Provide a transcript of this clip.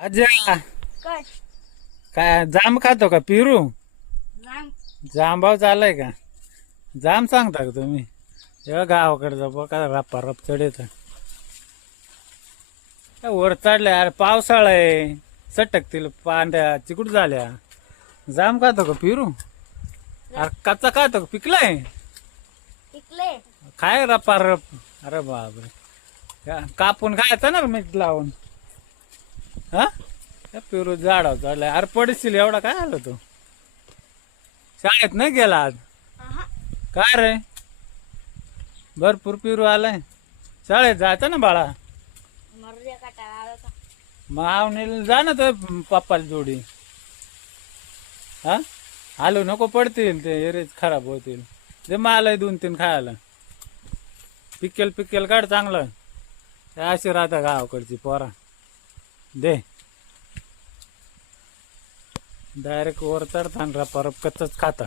अजय काय काय जाम खातो का पिरू? जाम जांबाव चाललाय का? जाम सांगता का तुम्ही? तेव्हा गावाकडे जाऊ का रप्पा रप चढेत वर चढल्या. अरे पावसाळा आहे, सटकतील पांड्या चिकूट झाल्या. जाम खातो का पिरू? अरे कच्चा खातो का पिकलाय? पिकले खाय रप्पा रप. अरे बापरे, कापून खायचं ना मीठ लावून. हा पिरू झाडावर चढलाय. अरे पडशील एवढा काय आलं तू? शाळेत नाही गेला आज? काय रे, भरपूर पिरू आलाय. शाळेत जायचं ना बाळा. मरुद्या काटाळा आला होता. मग आवनीला जा ना तर पप्पाला जोडी. हा आलू नको पडतील, ते एरेच खराब होतील. ते मला 2-3 खायला. पिकेल पिकेल काढ चांगलं. ते अशी राहता गावाकडची पोरा. दे डायरेक्ट वर चढता रप्पा रप कच्चच खाता.